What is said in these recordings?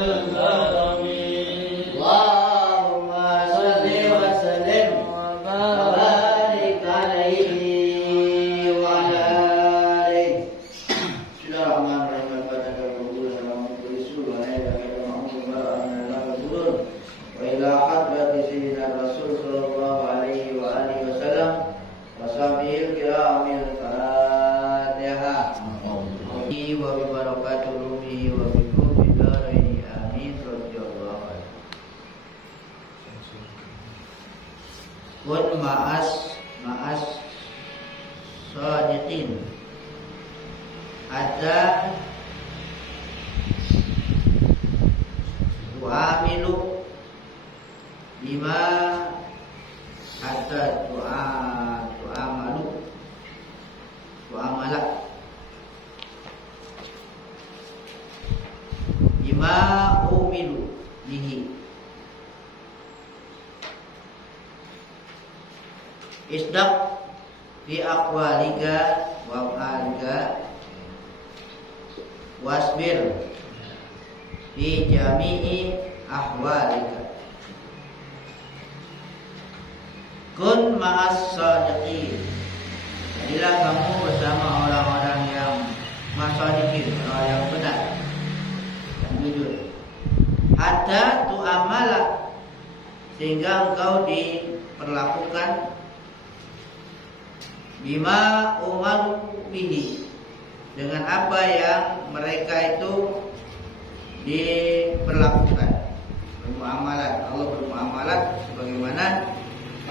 العالمين اللهم صل وسلم وبارك عليه وعلى آله. Bismillahirrahmanirrahim. Wa ila hadrati sayyidina Rasul sallallahu alaihi wa alihi wasallam wa sahbihi kiramil Fatihah. Wa bi barakatuh rumihi wa bikum bidaraini amin radhiyallahu anhu. Kun ma'as sadiqin. Ada tu'amilu bima ada tu'amala bima umilu bihi isdaq fi aqwalika wa af'alika wasbir fi jami'i ahwalika. Kun ma'as sadiqin. Jadilah kamu bersama orang-orang yang masadiqin, orang yang benar, yang jujur. Hatta tu'amala, sehingga engkau diperlakukan bima umaru bihi, dengan apa yang mereka itu diperlakukan. Bermuamalat, Allah bermuamalat sebagaimana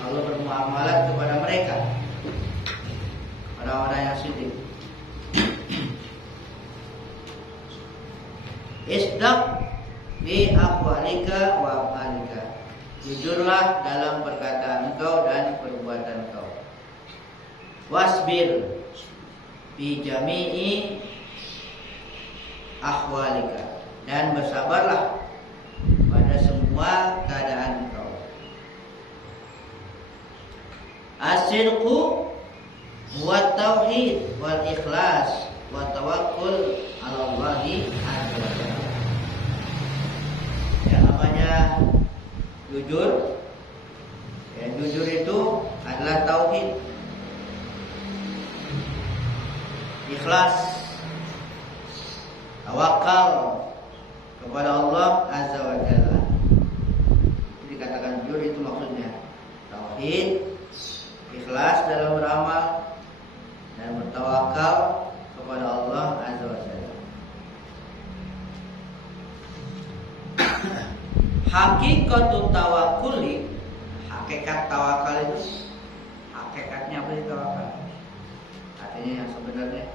Allah bermuamalat kepada mereka, orang-orang yang siddiq. Isdaq bi aqwalika wa af'alika. Jujurlah dalam perkataan engkau dan perbuatan engkau. Wasbir bi jami'i ahwalika, dan bersabarlah pada semua keadaan engkau. As-sidqu wa tauhid wal ikhlas wa tawakkul 'ala Allah azza wa jalla. Yang namanya jujur, yang jujur itu adalah tauhid, ikhlas, tawakal kepada Allah azza wa jalla. Jadi dikatakan jujur itu maksudnya tauhid, ikhlas dalam beramal, dan bertawakal kepada Allah azza wa jalla. Hakikatut tawakkuli, hakikat tawakal itu, hakikatnya apa sih tawakal? Artinya yang sebenarnya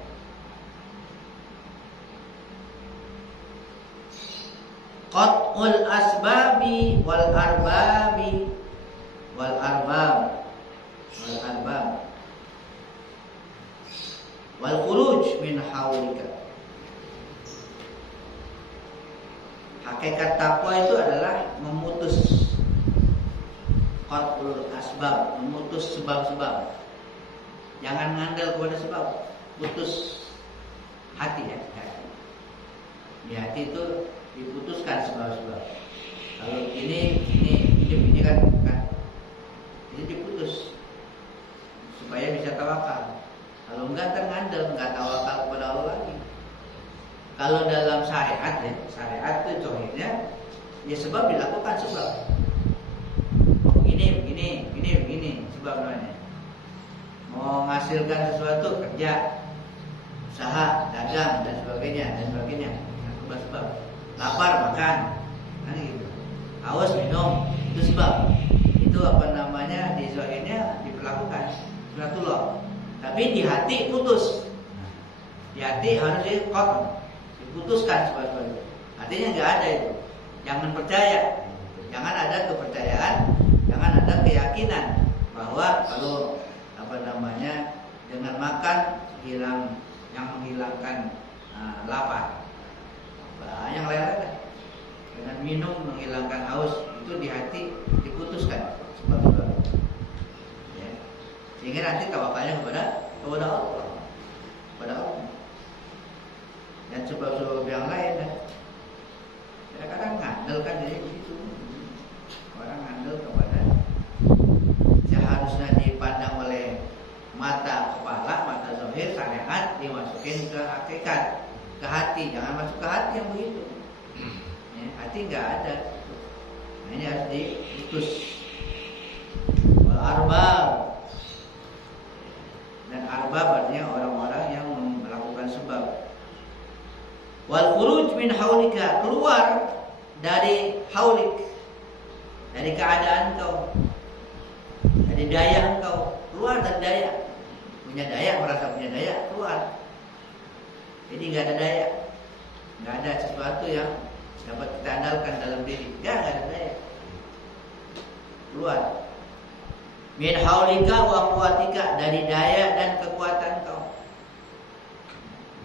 qat'ul asbabi wal arbabi wal arbab wal khuruj min haulika. Hakikat takwa itu adalah memutus qat'ul asbab, memutus sebab-sebab. Jangan ngandel kepada sebab, putus hati ya. Di hati itu diputuskan sebab-sebab. Kalau ini kan ini diputus supaya bisa tawakal. Kalau enggak terngandel, enggak tawakal kepada Allah lagi. Kalau dalam syariat ya, syariat itu contohnya ya sebab dilakukan sebab. Begini sebab namanya. Mau menghasilkan sesuatu, kerja, usaha, dagang dan sebagainya. Sebab. Lapar makan, kan gitu. Haus minum, itu sebab. Itu apa namanya, di zahirnya diperlakukan sunatullah. Tapi di hati putus. Di hati harus diputuskan sebab-sebab itu. Artinya nggak ada itu. Jangan percaya. Jangan ada kepercayaan, jangan ada keyakinan bahwa kalau apa namanya dengan makan yang menghilangkan lapar. Yang lain-lain dengan minum menghilangkan haus, itu di hati diputuskan sebab-sebab. Ya. Sehingga nanti tawakalnya kepada Allah. Dan sebab-sebab yang lain. Kadang-kadang mengandalkan dari situ. Orang andal kepada seharusnya dipandang oleh mata kepala, mata zahir, syariat dimasukin ke hakikat, ke hati. Jangan masuk ke hati yang begitu. Ya, hati nggak ada. Nah, ini harus diputus. Wal arbab, dan arbab artinya orang-orang yang melakukan sebab. Wal khuruj min haulika, keluar dari haulik, dari keadaan kau, dari daya engkau, keluar dari daya. Punya daya, merasa punya daya, keluar. Jadi nggak ada daya, nggak ada sesuatu yang dapat kita andalkan dalam diri. Nggak ada daya, keluar. Min haulika wa quwwatika, dari daya dan kekuatan kau.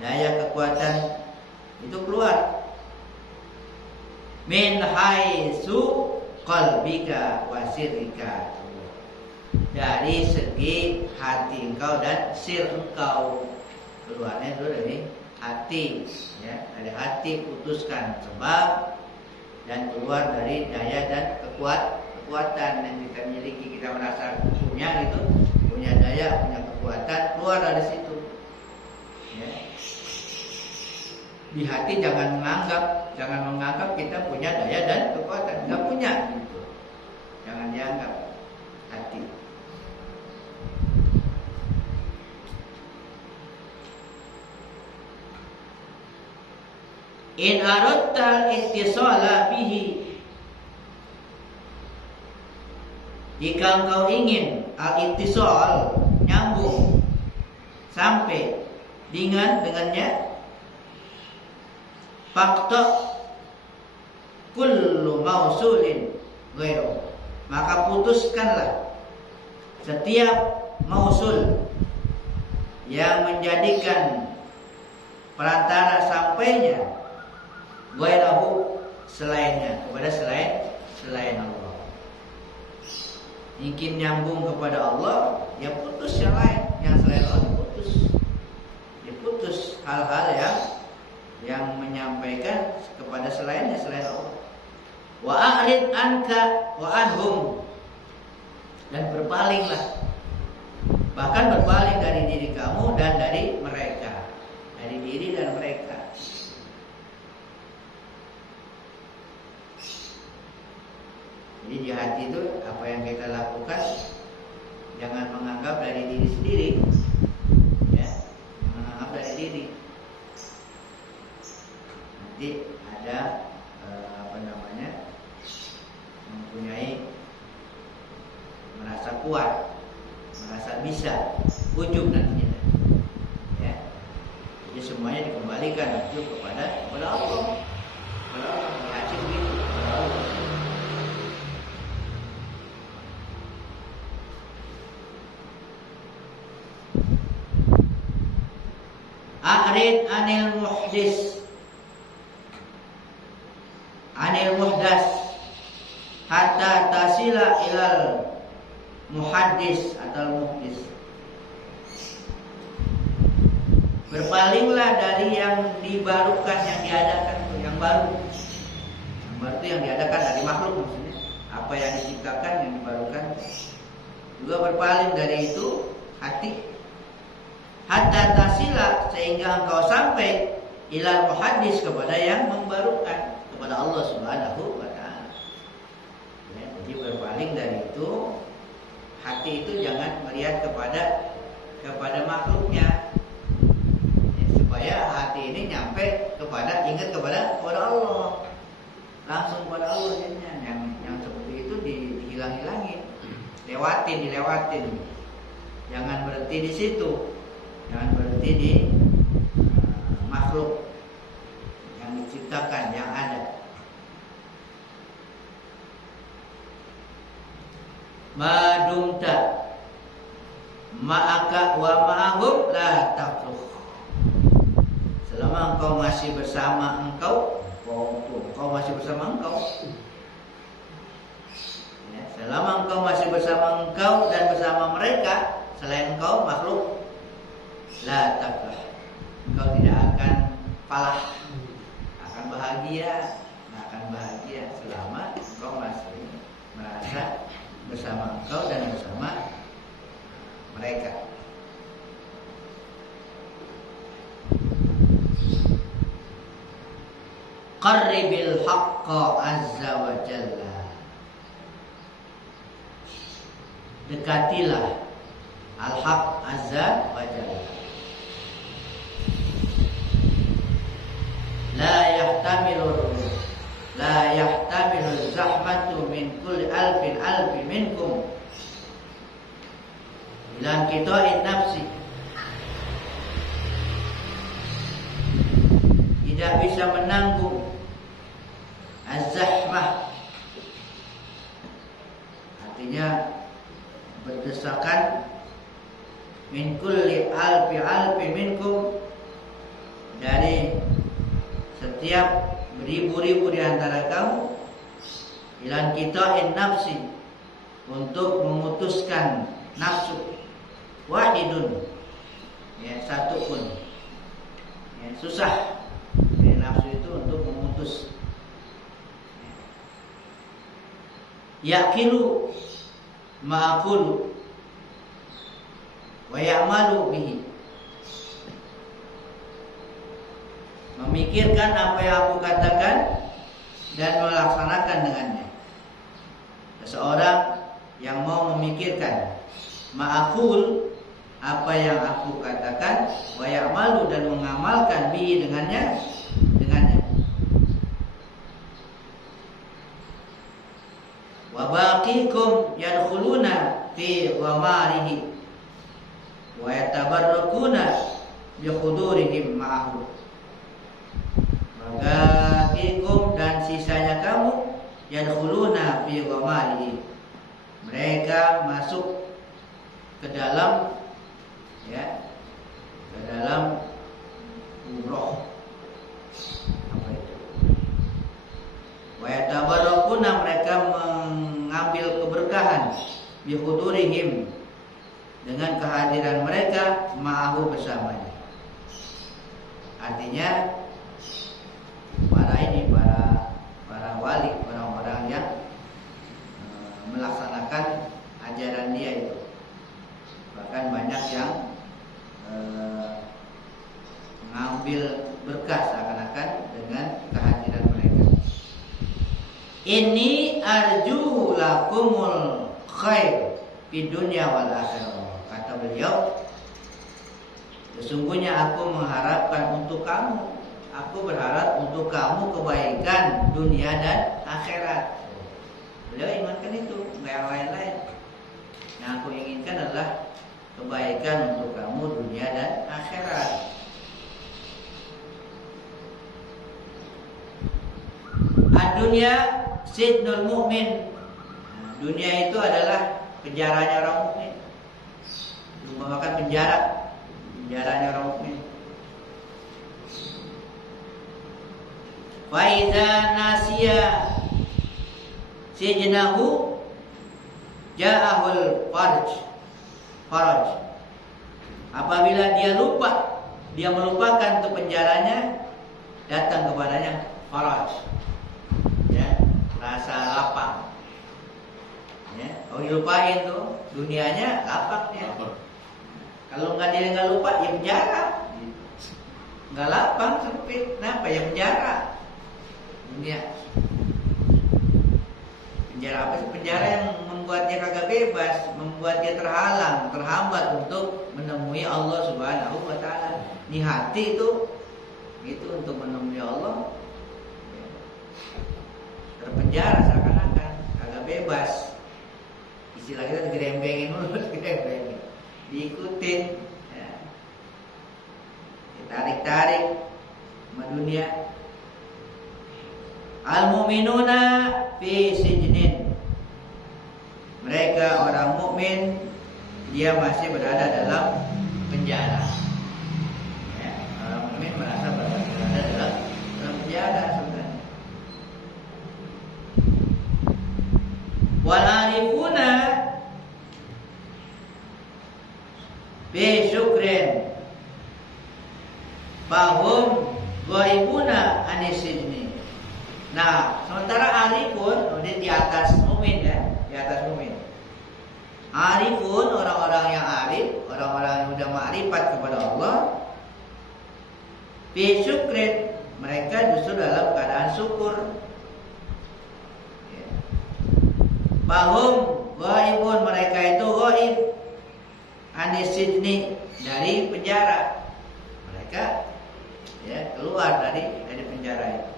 Daya kekuatan itu keluar. Min haitsu qalbika wa sirrika, dari segi hati engkau dan sir engkau. Keluarnya itu dari hati, ya, dari hati putuskan sebab dan keluar dari daya dan kekuatan yang kita miliki. Kita merasa punya itu, punya daya, punya kekuatan, keluar dari situ. Ya. Di hati jangan menganggap kita punya daya dan kekuatan, nggak punya gitu. Jangan dianggap hati. In aradta ittisala bihi, jika engkau ingin al-ittisal, nyambung, sampai dengannya, fakta kullu mausulin ghairu, maka putuskanlah setiap mausul yang menjadikan perantara sampainya ghairahu, selainnya, kepada selain Allah. Ingin nyambung kepada Allah, ya putus yang lain, yang selain Allah diputus hal-hal yang menyampaikan kepada selain Allah. Wa a'rid anka wa anhum, dan berpalinglah, bahkan berpaling dari diri kamu dan dari mereka, dari diri dan mereka. Jadi di hati itu apa yang kita lakukan jangan menganggap dari diri sendiri, ya, menganggap dari diri. Nanti ada mempunyai, merasa kuat, merasa bisa, ujub nantinya. Ya. Jadi semuanya dikembalikan itu kepada Allah. Kepada Allah, di hati begitu, kepada Allah. A'rid anil muhdas hatta tasila ilal muhaddis atau muhdis. Berpalinglah dari yang dibarukan, yang diadakan, yang baru. Yang baru itu yang diadakan dari makhluk maksudnya. Apa yang diciptakan, yang dibarukan. Juga berpaling dari itu hati. Hatta tasila, sehingga engkau sampai ilal muhaddis, kepada yang membarukan, kepada Allah Subhanahu wa ta'ala. Ya, jadi berpaling dari itu, hati itu jangan melihat kepada makhluknya, ya, supaya hati ini nyampe ingat kepada Allah, langsung kepada Allah. Yang seperti itu dihilang-hilangin, dilewatin. Jangan berhenti di situ. Jangan berhenti di makhluk yang diciptakan, yang ada. Madumta ma'aka wa ma'ahum la tafruh, selama engkau masih bersama engkau, ya, selama engkau masih bersama engkau dan bersama mereka selain engkau makhluk, la taflah, engkau tidak akan falah, akan bahagia, engkau dan bersama mereka. Qarribil haqqa azza wa jalla. Dekatilah al-haq azza wa jalla. La yahtamilu zahmatu min kulli alfi minkum ilan qita'in nafsi. Tidak bisa menanggung az-zahmah, artinya berdesakan, min kulli alfi minkum, dari setiap beribu-ribu di antara kamu, ilan qita'in nafsi, untuk memutuskan nafsu, wahidun, ya, satu pun, ya, susah. Nafsu itu untuk memutus. Yaqilu ma'aqulu wa ya'malu bihi. Memikirkan apa yang aku katakan dan melaksanakan dengannya. Seseorang yang mau memikirkan ma'aqul, apa yang aku katakan, wa ya'malu, dan mengamalkan bihi dengannya. Wa baqikum yadkhuluna fi ghamarihi wa yatabarrakuna bi khudurihim ma'ahu. Baqikum, dan sisanya kamu, yadkhuluna fi ghamarihi, mereka masuk ke dalam, ya, ke dalam umroh. Apa itu? Wa yatabarrakuna, mereka mengambil keberkahan, bihudurihim, dengan kehadiran mereka, ma'ahu, bersamanya. Artinya para wali, orang-orang yang melaksanakan ajaran dia itu, bahkan banyak yang mengambil berkah seakan-akan dengan kehadiran mereka. Ini arju lakumul khair fid dunya wal akhirah. Kata beliau, sesungguhnya aku mengharapkan untuk kamu, aku berharap untuk kamu kebaikan dunia dan akhirat. Beliau ingatkan itu, enggak yang lain-lain. Yang aku inginkan adalah kebaikan untuk kamu dunia dan akhirat. Dunia sijnul mukmin. Dunia itu adalah penjaranya orang mukmin. Merupakan penjaranya orang mukmin. Wa idza nasiya sijnahu ja'ahul faraj. Apabila dia lupa, dia melupakan itu penjaranya, datang kepadanya faraj. Rasa lapang, ya. Oh, lupain tuh dunianya, lapang dia. Kalau dia nggak lupa, ya penjara. Nggak lapang, sempit. Kenapa? Ya penjara. Dunia. Penjara apa sih? Penjara yang membuat dia kagak bebas, membuat dia terhalang, terhambat untuk menemui Allah Subhanahu wa Ta'ala. Ini hati itu untuk menemui Allah, terpenjara seakan-akan, kagak bebas. Istilah kita digerembengin mulu, diikutin, ya. Ditarik-tarik sama dunia. Al-mu'minuna fi sijnin. Mereka orang mukmin, dia masih berada dalam penjara. Ya, orang mukmin merasa berada dalam penjara sebenarnya. Wal arifuna bi syukrin bahum ghaibuna anisijni. Nah, sementara arifun di atas mukmin, ya, di atas mukmin. Arifun, orang-orang yang arif, orang-orang yang sudah ma'rifat kepada Allah, fi syukrin, mereka justru dalam keadaan syukur. Ya. Bahum ghaibun, mereka itu ghaib anisidni, dari penjara. Mereka ya keluar dari penjara itu.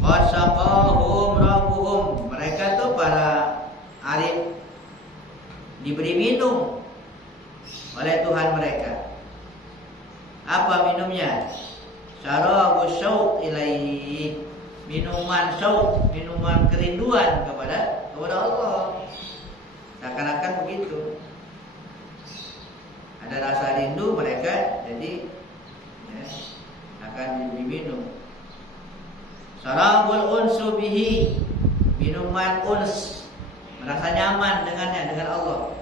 Wasaqahum rabbuhum, mereka tuh para arif diberi minum oleh Tuhan mereka. Apa minumnya? Syarabu syauq ilaihi, minuman syauq, minuman kerinduan kepada Allah. Seakan-akan begitu. Ada rasa rindu mereka, jadi ya, akan diminum. Syarabul unsu bihi, minuman uns, merasa nyaman dengannya, dengan Allah.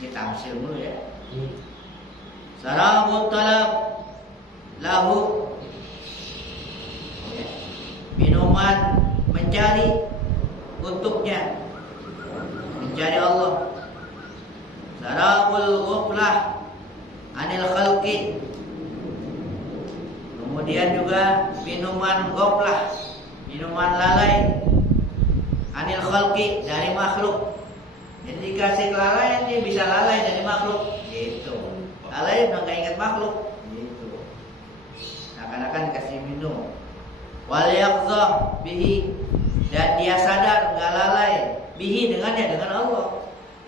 Ini tamsil dulu ya. Syarabul talab lahu, minuman mencari untuknya, mencari Allah. Syarabul ghuflah anil khalqi, kemudian juga minuman ghaflah, minuman lalai, anil khalqi, dari makhluk. Jadi dikasih kelalaian, dia bisa lalai dari makhluk. Gitu. Lalai udah gak ingat makhluk. Gitu. Akan-akan dikasih minum. Wal yaqzah bihi, dan dia sadar gak lalai bihi, dengannya, dengan Allah.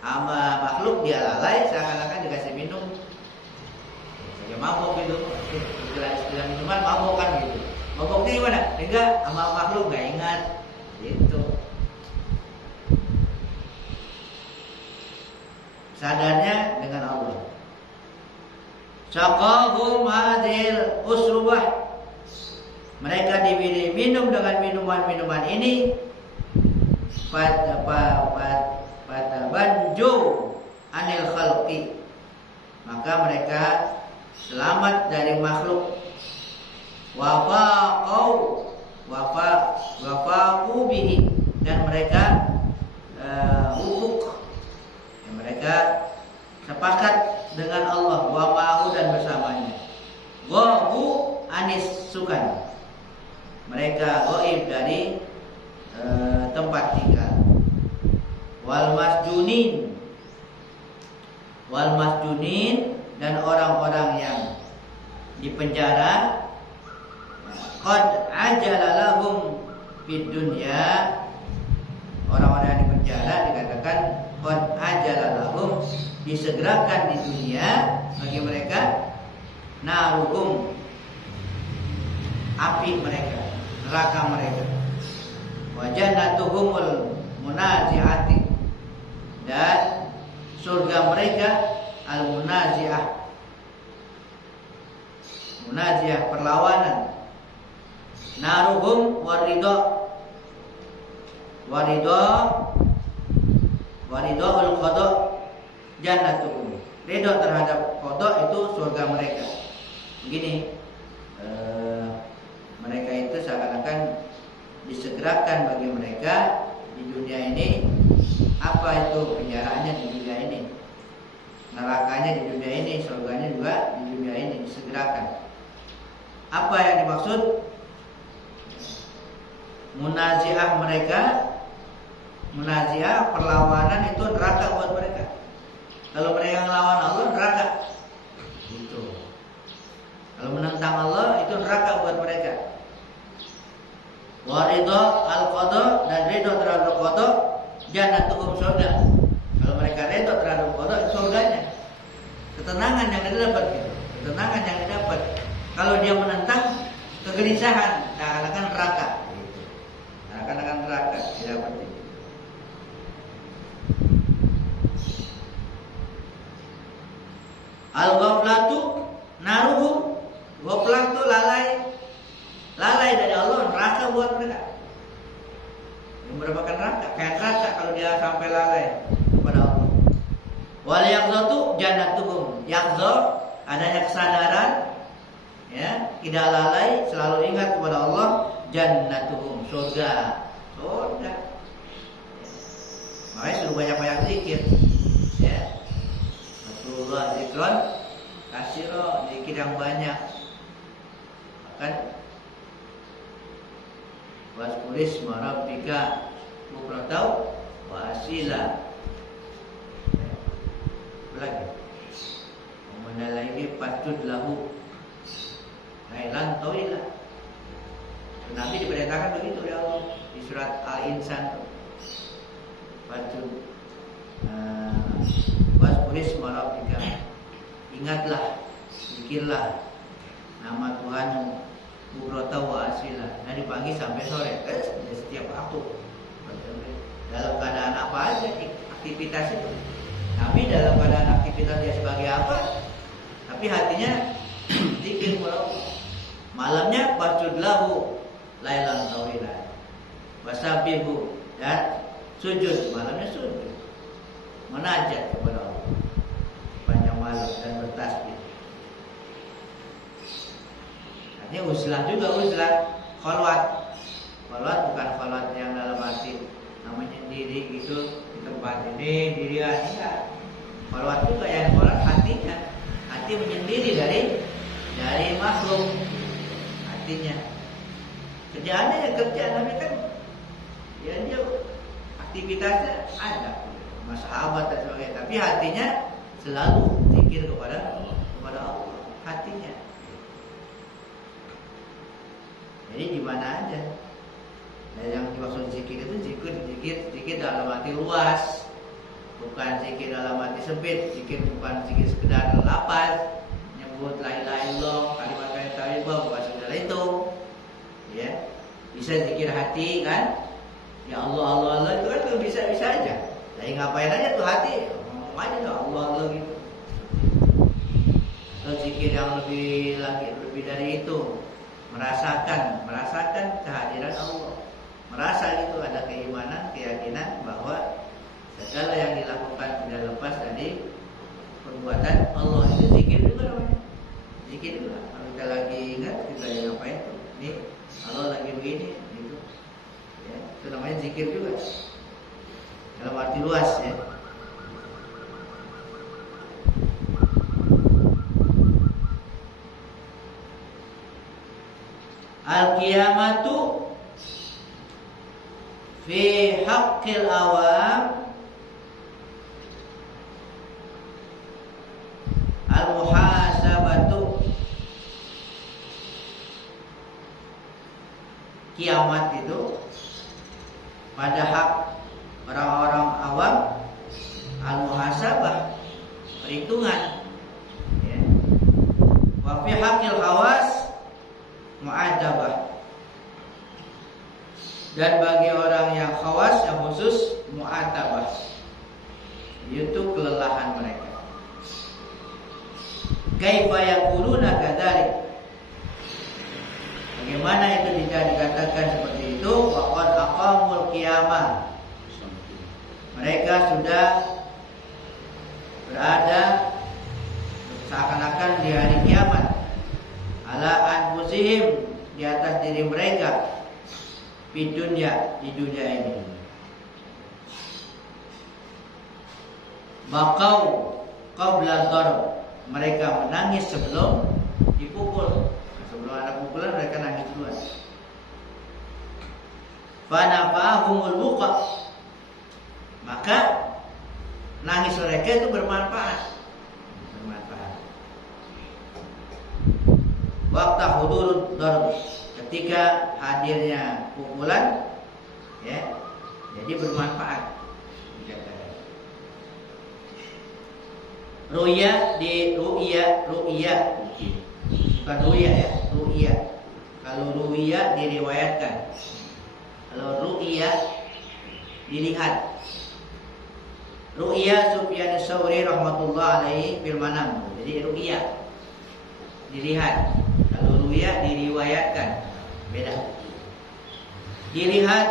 Sama makhluk dia lalai, seakan-akan dikasih minum. Ya mabok gitu. Istilah minuman mabok kan gitu. Maboknya gimana? Enggak, sama makhluk gak ingat. Gitu. Sadarnya dengan Allah. Saqahum hadhil usrubah, mereka diberi minum dengan minuman-minuman ini. Banju anil khalqi, maka mereka selamat dari makhluk. Wafaqu bihi, dan mereka ufuk, mereka sepakat dengan Allah, wa ma'hu, dan bersamanya. Ghabu anis sukan, mereka ghaib dari tempat tinggal. Wal masjunin, dan orang-orang yang di penjara. Qad ajala lahum fid dunya, orang-orang yang di penjara dikatakan qad ajala lahum, disegerakan di dunia bagi mereka, naruhum, api mereka, neraka mereka. Wa jannatuhumul munazi'ati, dan surga mereka al-munazi'ah, munazi'ah, perlawanan. Naruhum waridha al-qada jannatuhum, ridho terhadap qada itu surga mereka. Begini, mereka itu seakan-akan disegerakan bagi mereka di dunia ini. Apa itu penjaraannya di dunia ini, nerakanya di dunia ini, surganya juga di dunia ini, disegerakan. Apa yang dimaksud? Munaziah mereka, munaziah, perlawanan, itu neraka buat mereka. Kalau mereka melawan Allah, neraka. Itu. Kalau menentang Allah, itu neraka buat mereka. Waridho al-qadha, dan ridho terhadap qadha, jannatuhum, surga. Kalau mereka ridho terhadap qadha, surganya. Ketenangan yang didapat gitu. Ketenangan yang didapat. Kalau dia menentang, kegelisahan, akan neraka. Akan neraka didapat itu. Al-ghaflatu naruhu, ghaflah itu lalai dari Allah, neraka buat mereka. Yang merupakan neraka, kayak neraka kalau dia sampai lalai kepada Allah. Wal yaqzatu jannatuhum, yaqza, adanya kesadaran, ya, tidak lalai, selalu ingat kepada Allah. Jannatuhum, surga. Makanya suruh banyak-banyak zikir. Ya. Rasulullah zikron kasiro, zikir yang banyak. Bahkan waskuris marabbika bukratau wa asila. Lagi. Menala ini patut lahu Nailan tawilah. Nabi diperintahkan begitu oleh Allah di surat Al-Insan. Patut waskuris marabbika. Ingatlah, zikirlah nama Tuhanmu bukratau wa asila. Dari pagi sampai sore, setiap waktu. Dalam keadaan apa aja aktivitas itu. Nabi dalam keadaan aktivitas dia sebagai apa? Tapi hatinya zikir kepada Allah. Malamnya wasjud lahu lailan tawilan. Wasabihu, dan sujud, malamnya sujud. Munajat kepada Allah panjang malam dan bertasbih. Artinya uzlah juga, uzlah khalwat. Khalwat bukan khalwat yang dalam arti namanya diri gitu di tempat ini dirian, enggak. Khalwat juga yang khalwat hatinya, hati menyendiri dari makhluk hatinya. Kerjaannya ya kerja, tapi kan ya dia aktivitasnya ada sama sahabat dan sebagainya, tapi hatinya selalu zikir kepada Allah hatinya. Jadi di mana aja. Dan yang dimaksud zikir itu zikir dalam arti luas, bukan zikir dalam arti sempit. Zikir bukan zikir sekedar lafaz, nyebut la ilaha illallah, kalimat thayyibah, bukan sekedar itu. Ya, bisa zikir hati kan? Ya Allah Allah Allah itu kan bisa aja. Lagi ngapain aja tuh hati? Ngomong aja tuh Allah Allah gitu. Atau zikir yang lebih dari itu, merasakan kehadiran Allah. Merasa itu ada keimanan, keyakinan bahwa segala yang dilakukan tidak lepas dari perbuatan Allah. Itu zikir juga namanya. Zikir juga. Kalau kita lagi ingat kita ngapain tuh? Ini Allah lagi begini, gitu. Ya, itu namanya zikir juga. Dalam arti luas ya. Al-qiyamatu fi haqqil awam al-muhasabatu. Kiamat itu pada hak orang-orang awam al-muhasabah, perhitungan ya. Wa fi haqqil khawas mu'adzabah. Dan bagi orang yang khawas, yang khusus, mu'adzabah, yaitu kelelahan mereka. Kaifa yaquluna kadzalik? Bagaimana itu tidak dikatakan seperti itu? Waqad aqamul qiyamah. Mereka sudah berada seakan-akan di hari kiamat. Ala anfusihim, di atas diri mereka. Di dunia ini. Bakau qabla darb, mereka menangis sebelum dipukul. Sebelum ada pukulan mereka nangis duluan. Fanafahumul buqa, maka nangis mereka itu bermanfaat. Waktu hudurud darb, ketika hadirnya pukulan, ya, jadi bermanfaat. Ru'ya bukan ru'ya ya, ru'ya. Kalau ru'ya diriwayatkan, kalau ru'ya dilihat. Ru'ya Sufyan Ats-Tsauri rahmatullah alaihi fil manam. Jadi ru'ya dilihat. Kalau ru'ya diriwayatkan, beda. Dilihat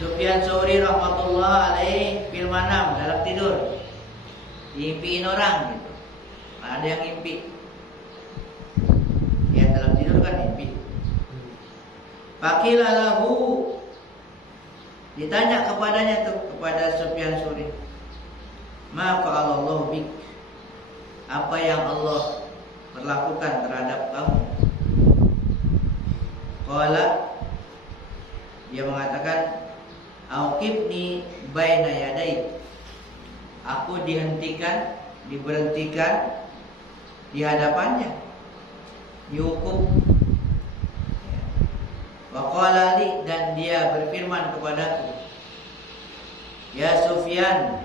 Sufyan Ats-Tsauri rahmatullah alaihi fil manam, dalam tidur. Ngimpiin orang gitu. Ada yang ngimpi. Ya dalam tidur kan ngimpi. Faqila lahu, Ditanya kepadanya tuh, kepada Sufyan Tsuri, ma fa'alallahu bik, apa yang Allah perlakukan terhadap kamu? Qala, dia mengatakan, auqibni baina yadai, aku diberhentikan di hadapannya, dihukum. Wa qala li, dan dia berfirman kepadaku, ya Sufyan,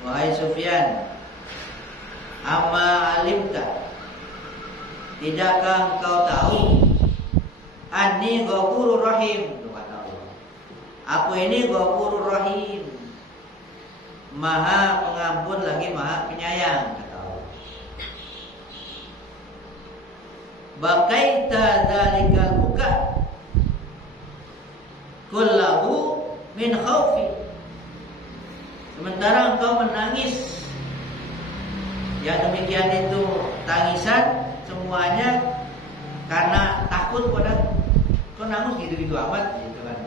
wahai Sufyan, amma alimta, tidakkah engkau tahu, anni ghafurur rahim, kata Allah, aku ini ghafurur rahim, maha pengampun lagi maha penyayang, kata Allah. Bakaita dzalikal buka kullahu min khaufi, sementara engkau menangis yang demikian itu tangisan semuanya karena takut pada kau nangis gitu amat gitu kan.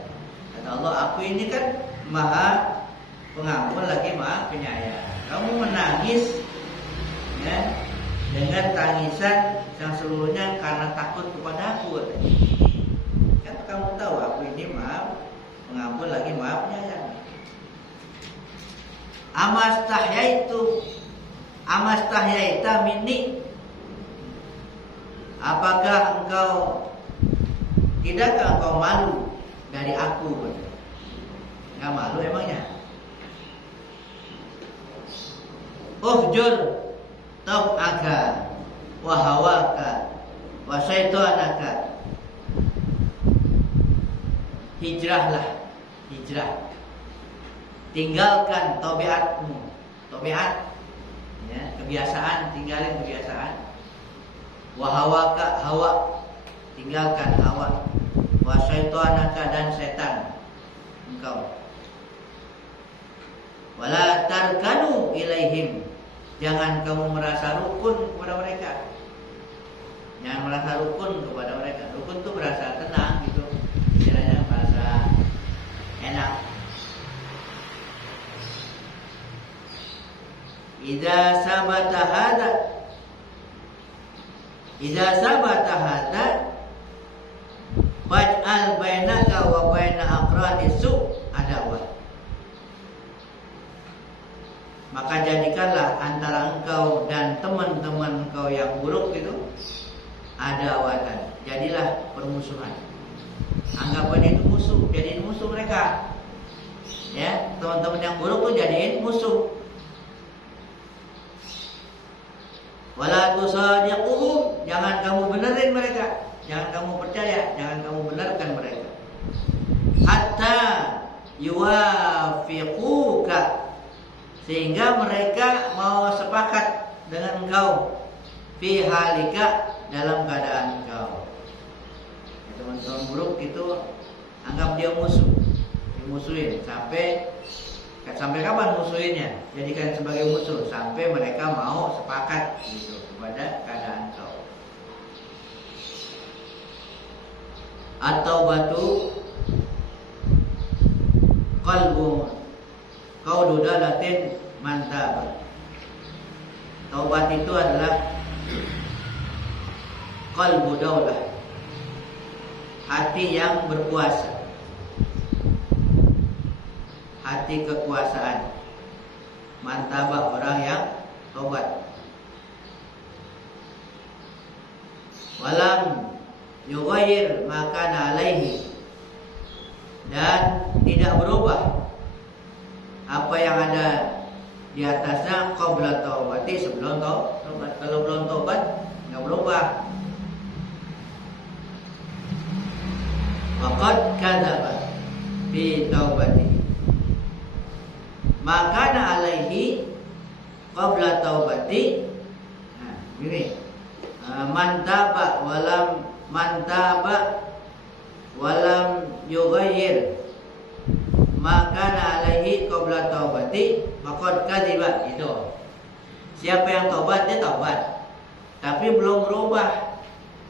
Kata Allah, aku ini kan maha pengampun lagi maha penyayang, kamu menangis ya dengan tangisan yang seluruhnya karena takut kepada aku. Kan kamu tahu aku ini maha pengampun lagi maha penyayang. Amastahyaita minni, apakah tidakkah engkau malu dari aku? Enggak malu emangnya? Uhjur tab'aka wa hawaka wa syaitanaka, hijrah, tinggalkan tabiatmu, tabiat ya, kebiasaan, tinggalin kebiasaan. Wa hawaka, hawa, tinggalkan hawa. Wa syaitanaka, dan setan engkau. Wala tarkanu ilaihim, jangan kamu merasa rukun kepada mereka. Jangan merasa rukun kepada mereka. Rukun itu berasa tenang gitu, istilahnya merasa enak. Idza sabata hada faj'al bainaka wa baina aqranisu adawah, maka jadikanlah antara engkau dan teman-teman engkau yang buruk itu adawatan, jadilah permusuhan. Anggapan itu musuh, jadiin musuh mereka. Ya, teman-teman yang buruk tuh jadiin musuh. Wala tusadiquhum, jangan kamu benerin mereka, jangan kamu percaya, jangan kamu benarkan mereka. Hatta yuwafiquka, sehingga mereka mau sepakat dengan engkau, fi halika, dalam keadaan engkau. Ya, teman-teman buruk itu anggap dia musuh, dimusuhin sampai kapan musuhinnya? Jadikan sebagai musuh sampai mereka mau sepakat gitu kepada keadaan kau. Atau batu qalbu qaudu dalatin mantap. Taubat itu adalah qalbu daulah, hati yang berkuasa, hati kekuasaan. Mantabah, orang yang tobat. Walam yughayyir ma kana alaihi, dan tidak berubah apa yang ada di atasnya qabla taubati, sebelum taubat. Kalau belum taubat enggak berubah. Waqad kadzaba bi taubati, maka alaihi qabla taubati. Nah, ini mantaba walam yughayyir, maka alaihi qabla taubati faqad kadziba. Itu siapa yang taubat, dia taubat, tapi belum berubah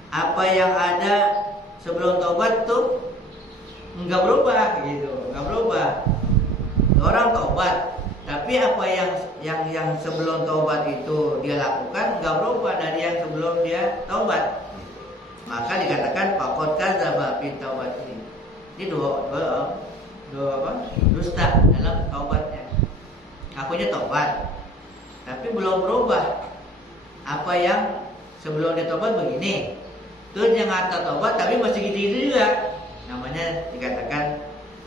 apa yang ada sebelum taubat tuh enggak berubah gitu, enggak berubah. Orang taubat, tapi apa yang sebelum taubat itu dia lakukan enggak berubah dari yang sebelum dia taubat. Maka dikatakan faqad kadzaba fi taubat ini. Ini dua apa? Dusta dalam taubatnya. Akunya taubat, tapi belum berubah. Apa yang sebelum dia taubat begini, terus yang ngata taubat tapi masih gitu juga, namanya dikatakan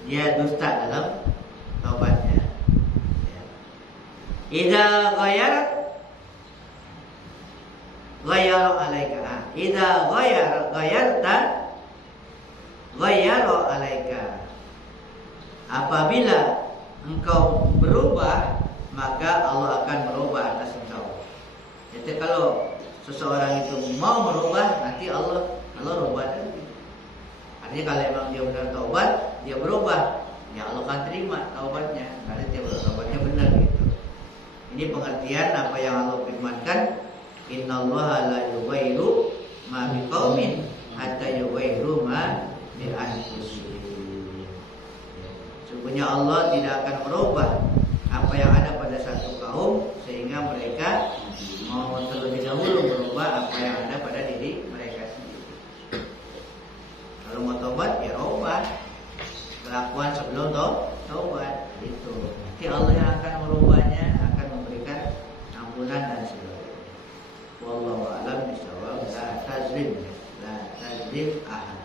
dia dusta dalam taubatnya. Idza ghayarat ghayara alaika. Idza ghayarta ghayara alaika. Apabila engkau berubah, maka Allah akan merubah atas engkau. Jadi kalau seseorang itu mau merubah, nanti Allah rubah nanti. Artinya kalau memang dia benar taubat, dia berubah, ya Allah akan terima taubatnya. Karena dia taubatnya benar gitu. Ini pengertian apa yang Allah firmankan, innallaha la yughayyiru ma biqaumin hatta yughayyiru ma bi anfusihim. Sesungguhnya Allah tidak akan merubah apa yang ada pada satu kaum sehingga mereka mau terlebih dahulu merubah apa yang ada pada diri mereka sendiri. Kalau mau taubat ya ubah kelakuan sebelum taubat itu. Nanti Allah yang akan merubahnya, akan memberikan ampunan dan sebagainya. Wallahu a'lam bishawab. La tazlim ahad.